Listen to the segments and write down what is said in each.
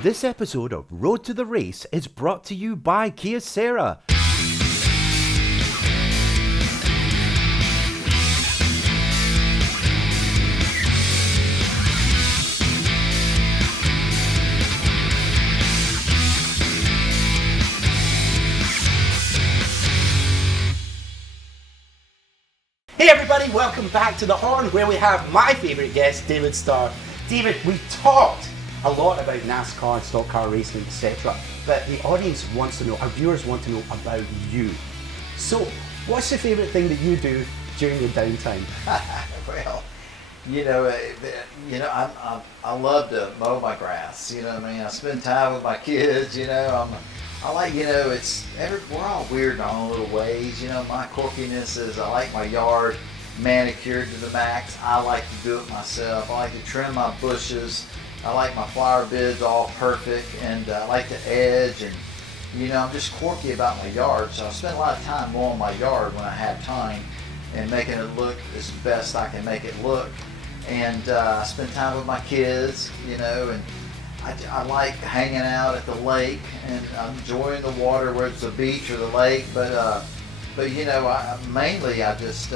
This episode of Road to the Race is brought to you by Kyocera. Hey everybody, welcome back to The Horn, where we have my favourite guest, David Starr. David, we talked a lot about NASCAR, stock car racing, etc. But the audience wants to know, our viewers want to know about you. So, what's your favourite thing that you do during your downtime? Well, I love to mow my grass. You know what I mean? I spend time with my kids. I like, we're all weird in our own little ways. My quirkiness is I like my yard manicured to the max. I like to do it myself. I like to trim my bushes. I like my flower beds all perfect, and I like to edge, and I'm just quirky about my yard. So I spend a lot of time mowing my yard when I have time and making it look as best I can make it look. And I spend time with my kids, and I like hanging out at the lake, and I'm enjoying the water, whether it's the beach or the lake. But mainly I just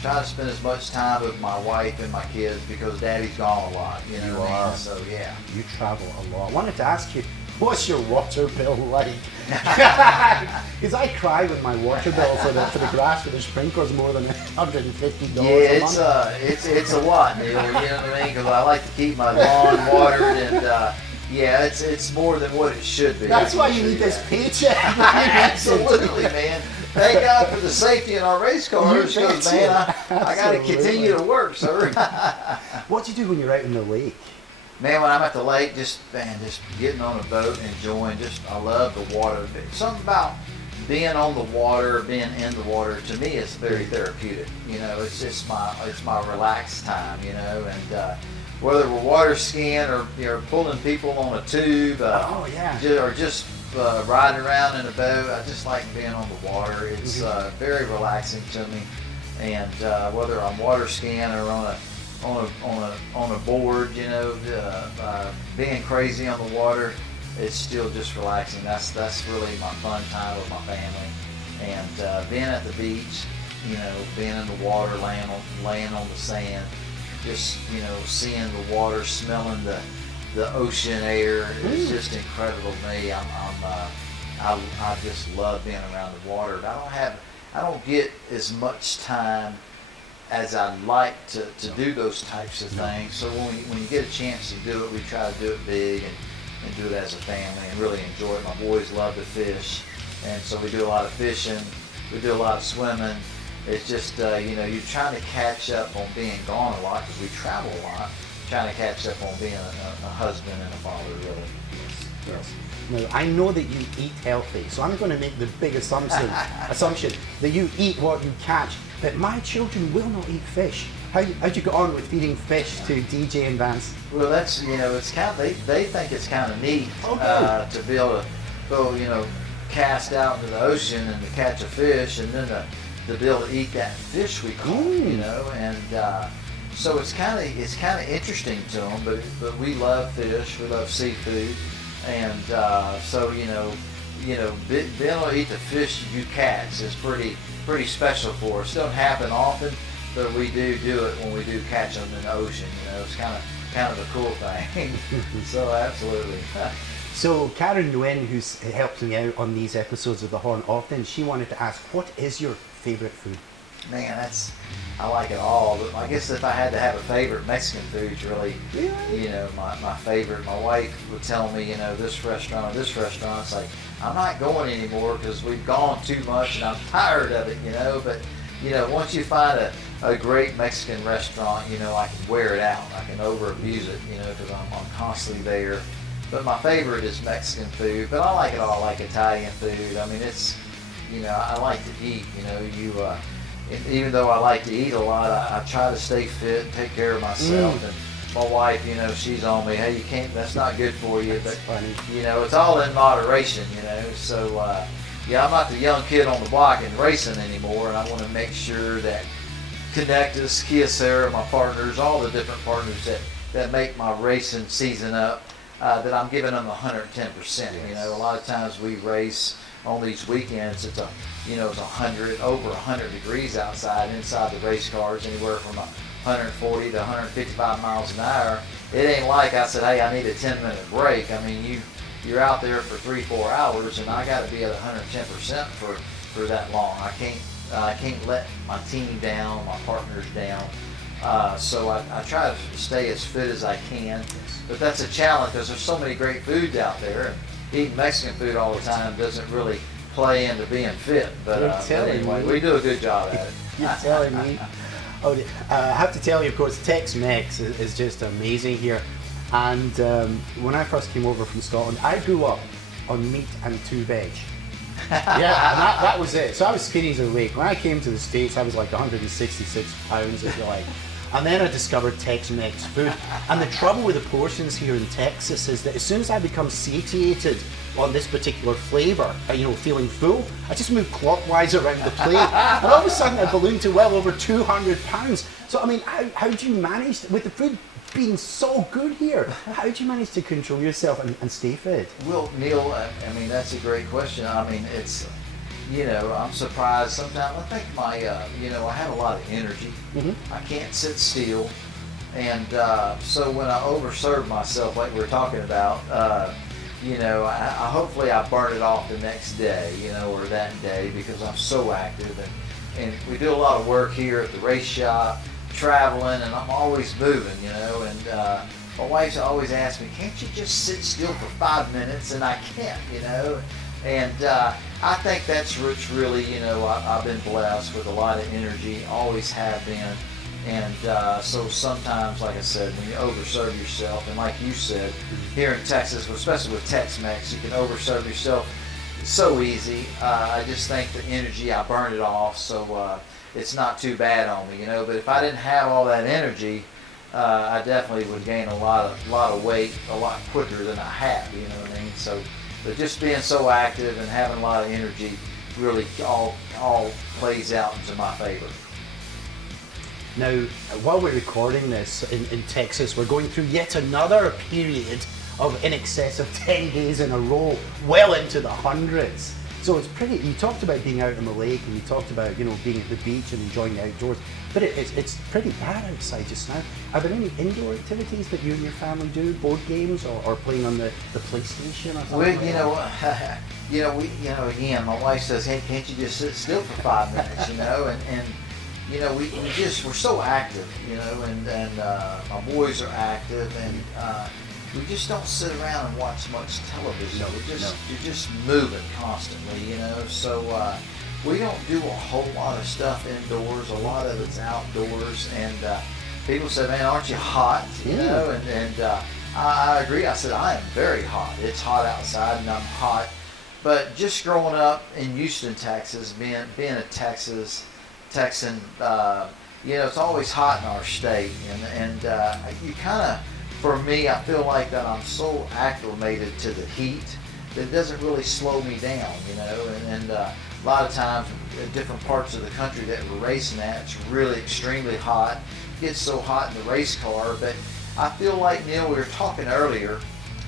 try to spend as much time with my wife and my kids because Daddy's gone a lot. You know what I mean? So yeah. You travel a lot. I wanted to ask you, what's your water bill like? Because I cry with my water bill for the grass for the sprinklers more than $150 a month. It's a lot, Neil. You know what I mean? Because I like to keep my lawn watered, and it's more than what it should be. That's why you need this paycheck. Absolutely, man. Thank God for the safety in our race cars, because man, I got to continue to work, sir. What do you do when you're out in the lake? Man, when I'm at the lake, just getting on a boat and enjoying. I love the water. Something about being on the water, being in the water, to me, is very therapeutic. It's just my relaxed time. And whether we're water skiing or pulling people on a tube, or just riding around in a boat, I just like being on the water. It's very relaxing to me. And whether I'm water skiing or on a board, being crazy on the water, it's still just relaxing. That's really my fun time with my family. And being at the beach, being in the water, laying on the sand, just seeing the water, smelling the ocean air is just incredible to me. I just love being around the water. I don't get as much time as I'd like to do those types of things. So when you get a chance to do it, we try to do it big and do it as a family and really enjoy it. My boys love to fish, and so we do a lot of fishing. We do a lot of swimming. It's just, you're trying to catch up on being gone a lot because we travel a lot, trying to catch up on being a husband and a father, really. Yes. Now, I know that you eat healthy, so I'm going to make the big assumption that you eat what you catch, but my children will not eat fish. How'd you get on with feeding fish to DJ and Vance? Well, that's, it's kind of, they think it's kind of neat to be able to go, cast out into the ocean and to catch a fish, and then to be able to eat that fish we caught, and so it's kind of interesting to them, but we love fish, we love seafood, and so being able to eat the fish you catch is pretty special for us. It doesn't happen often, but we do it when we do catch them in the ocean. It's kind of a cool thing. So absolutely. So Karen Nguyen, who's helped me out on these episodes of The Horn often, she wanted to ask, what is your favourite food? Man, I like it all, but I guess if I had to have a favorite, Mexican food's really, my favorite. My wife would tell me, this restaurant. It's like, I'm not going anymore because we've gone too much and I'm tired of it, but, once you find a great Mexican restaurant, I can wear it out. I can over-abuse it, because I'm constantly there. But my favorite is Mexican food, but I like it all. I like Italian food. I mean, it's, I like to eat, even though I like to eat a lot, I try to stay fit and take care of myself. And my wife, she's on me, hey, you can't, that's not good for you. But, it's all in moderation, So, I'm not the young kid on the block and racing anymore, and I want to make sure that Connectus, Kyocera, my partners, all the different partners that make my racing season up, that I'm giving them 110%. You know, a lot of times we race on these weekends. It's it's 100 over 100 degrees outside inside the race cars, anywhere from 140 to 155 miles an hour. It ain't like I said, hey, I need a 10-minute break. I mean, you're out there for 3-4 hours, and I got to be at 110% for that long. I can't let my team down, my partners down. So I try to stay as fit as I can, but that's a challenge because there's so many great foods out there. And eating Mexican food all the time doesn't really play into being fit. But anyway, we do a good job at it. You're telling me. Oh, I have to tell you, of course, Tex-Mex is just amazing here. And when I first came over from Scotland, I grew up on meat and 2 veg. Yeah, and that was it. So I was skinny as a rake. When I came to the States, I was like 166 pounds, if you like. And then I discovered Tex-Mex food. And the trouble with the portions here in Texas is that as soon as I become satiated on this particular flavor, feeling full, I just move clockwise around the plate. And all of a sudden I ballooned to well over 200 pounds. So, I mean, how do you manage, with the food being so good here, how do you manage to control yourself and stay fit? Well, Neil, I mean, that's a great question. I mean, it's, I'm surprised sometimes. I think I have a lot of energy. Mm-hmm. I can't sit still. And so when I overserve myself, like we were talking about, hopefully I burn it off the next day, or that day, because I'm so active. And we do a lot of work here at the race shop, traveling, and I'm always moving, and my wife always asks me, can't you just sit still for 5 minutes? And I can't, and I think that's what's really, I've been blessed with a lot of energy, always have been. And so sometimes, like I said, when you overserve yourself, and like you said, here in Texas, especially with Tex-Mex, you can overserve yourself so easy. I just think the energy, I burned it off, so it's not too bad on me, But if I didn't have all that energy, I definitely would gain a lot of weight a lot quicker than I have, you know what I mean? So, but just being so active and having a lot of energy really all plays out into my favor. Now, while we're recording this in Texas, we're going through yet another period of in excess of 10 days in a row, well into the hundreds. So it's pretty, you talked about being out on the lake, and you talked about, being at the beach and enjoying the outdoors, but it's pretty bad outside just now. Are there any indoor activities that you and your family do, board games or playing on the PlayStation or something? Well, again, my wife says, hey, can't you just sit still for 5 minutes, and we're so active, and my boys are active, and we just don't sit around and watch much television. You're just moving constantly, So we don't do a whole lot of stuff indoors. A lot of it's outdoors. And people say, "Man, aren't you hot?" And I agree. I said, "I am very hot. It's hot outside, and I'm hot." But just growing up in Houston, Texas, being a Texan, it's always hot in our state, and you kind of. For me, I feel like that I'm so acclimated to the heat that it doesn't really slow me down, and a lot of times in different parts of the country that we're racing at, it's really extremely hot. It gets so hot in the race car, but I feel like, Neil, we were talking earlier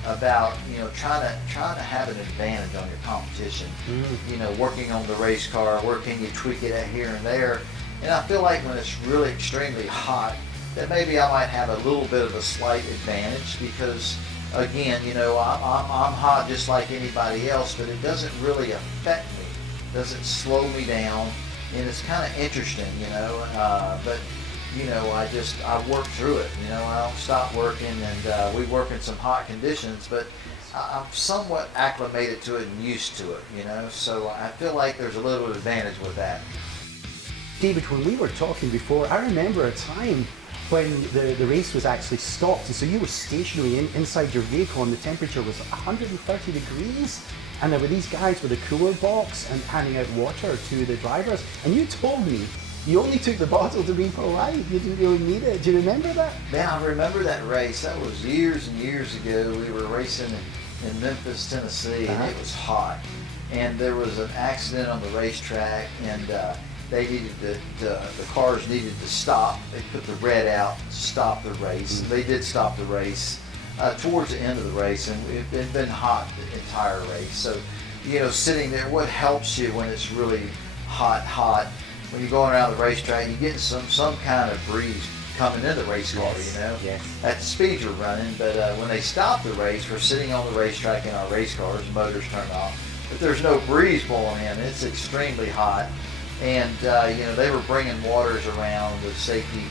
about, trying to have an advantage on your competition, working on the race car, where can you tweak it at here and there, and I feel like when it's really extremely hot, that maybe I might have a little bit of a slight advantage because, again, I'm hot just like anybody else, but it doesn't really affect me. It doesn't slow me down, and it's kind of interesting, but, I work through it, I don't stop working, and we work in some hot conditions, but I'm somewhat acclimated to it and used to it, so I feel like there's a little advantage with that. David, when we were talking before, I remember a time when the race was actually stopped, and so you were stationary inside your vehicle, and the temperature was 130 degrees, and there were these guys with a cooler box and handing out water to the drivers, and you told me you only took the bottle to be polite, you didn't really need it. Do you remember that? Man, I remember that race. That was years and years ago. We were racing in Memphis, Tennessee, and it was hot, and there was an accident on the racetrack, and they needed the cars needed to stop. They put the red out to stop the race. They did stop the race. towards the end of the race, and it's been hot the entire race. So, sitting there, what helps you when it's really hot, when you're going around the racetrack, you get some kind of breeze coming in the race car, Yes. at the speed you're running. But when they stop the race, we're sitting on the racetrack in our race cars, motors turned off. But there's no breeze blowing in. It's extremely hot. And, they were bringing waters around, the safety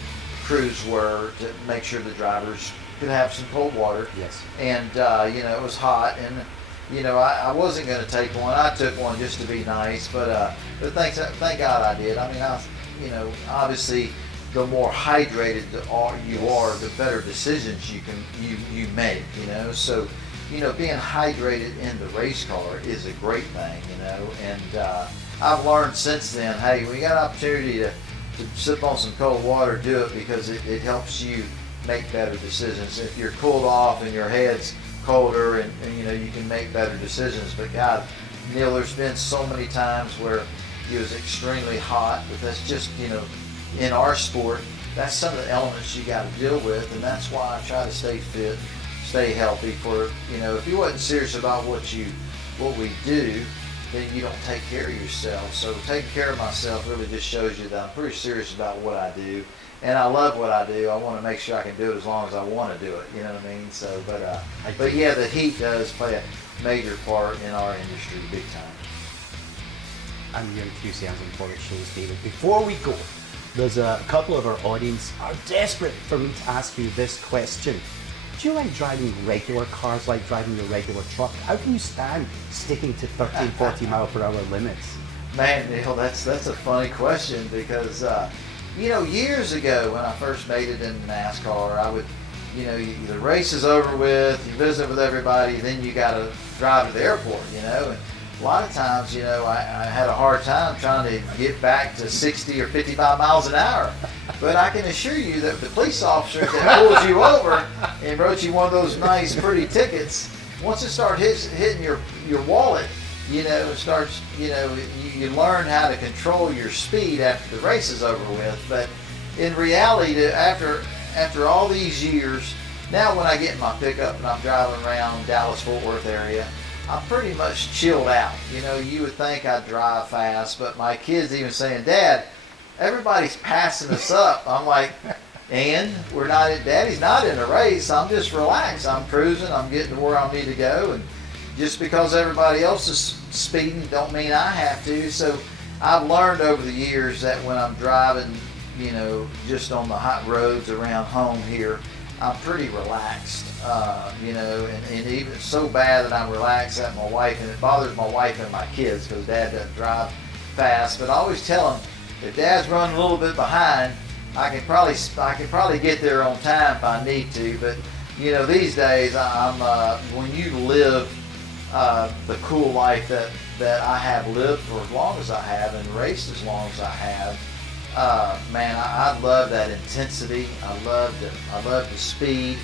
crews were, to make sure the drivers could have some cold water. Yes. And, it was hot. And, I wasn't going to take one. I took one just to be nice. But thank God I did. I mean, obviously, the more hydrated you are, the better decisions you make, So, being hydrated in the race car is a great thing, And I've learned since then, hey, when you got an opportunity to sip on some cold water, do it, because it helps you make better decisions. If you're cooled off and your head's colder, and you can make better decisions. But God, Neil, there's been so many times where it was extremely hot, but that's just, in our sport, that's some of the elements you got to deal with, and that's why I try to stay fit, stay healthy. For if you wasn't serious about what we do, then you don't take care of yourself. So taking care of myself really just shows you that I'm pretty serious about what I do, and I love what I do. I want to make sure I can do it as long as I want to do it. You know what I mean? So, but yeah, the heat does play a major part in our industry, big time. And your enthusiasm for it shows, David. Before we go, there's a couple of our audience are desperate for me to ask you this question. Do you like driving regular cars, like driving your regular truck? How can you stand sticking to 30, 40 mile per hour limits? Man, Neil, that's a funny question, because years ago when I first made it in NASCAR, I would, the race is over with, you visit with everybody, then you got to drive to the airport, and a lot of times, I had a hard time trying to get back to 60 or 55 miles an hour. But I can assure you that the police officer that pulls you over and wrote you one of those nice, pretty tickets, once it starts hitting your wallet, it starts, you learn how to control your speed after the race is over with. But in reality, after all these years, now when I get in my pickup and I'm driving around Dallas-Fort Worth area, I'm pretty much chilled out. You would think I'd drive fast, but my kids even saying, "Dad, everybody's passing us up." I'm like, and Daddy's not in a race. I'm just relaxed. I'm cruising. I'm getting to where I need to go. And just because everybody else is speeding don't mean I have to. So I've learned over the years that when I'm driving, just on the hot roads around home here, I'm pretty relaxed, and even so bad that I'm relaxed that my wife, and it bothers my wife and my kids because Dad doesn't drive fast. But I always tell them, if Dad's running a little bit behind, I can probably get there on time if I need to. But these days, when you live the cool life that I have lived for as long as I have and raced as long as I have. Man, I love that intensity. I love the speed.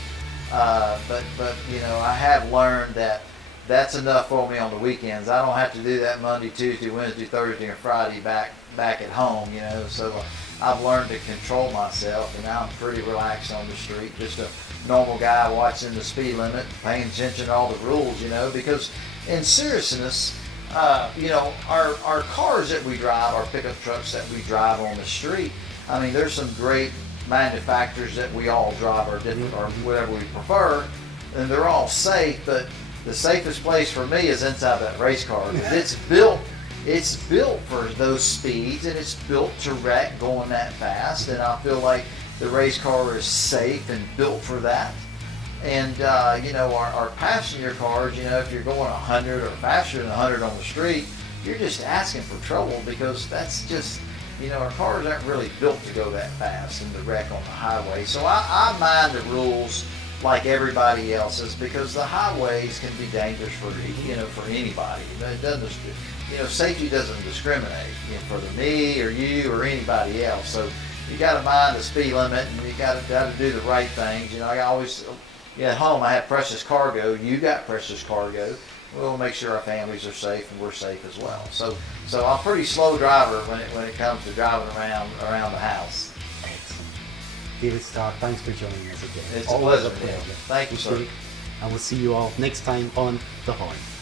But I have learned that that's enough for me on the weekends. I don't have to do that Monday, Tuesday, Wednesday, Thursday, and Friday back at home. So I've learned to control myself, and now I'm pretty relaxed on the street. Just a normal guy watching the speed limit, paying attention to all the rules. Because in seriousness, our cars that we drive, our pickup trucks that we drive on the street, I mean, there's some great manufacturers that we all drive or whatever we prefer, and they're all safe, but the safest place for me is inside that race car. It's built for those speeds, and it's built to wreck going that fast, and I feel like the race car is safe and built for that. And, our passenger cars, if you're going 100 or faster than 100 on the street, you're just asking for trouble, because that's just, our cars aren't really built to go that fast and to wreck on the highway. So I mind the rules like everybody else's, because the highways can be dangerous for anybody. It doesn't, safety doesn't discriminate for me or you or anybody else. So you got to mind the speed limit, and you got to do the right things. I always, at home I have Precious Cargo. You got Precious Cargo. We'll make sure our families are safe and we're safe as well. So I'm a pretty slow driver when it comes to driving around the house. Excellent. David Starr, thanks for joining us again. It's always a pleasure. Thank you, sir. and we'll see you all next time on The Horn.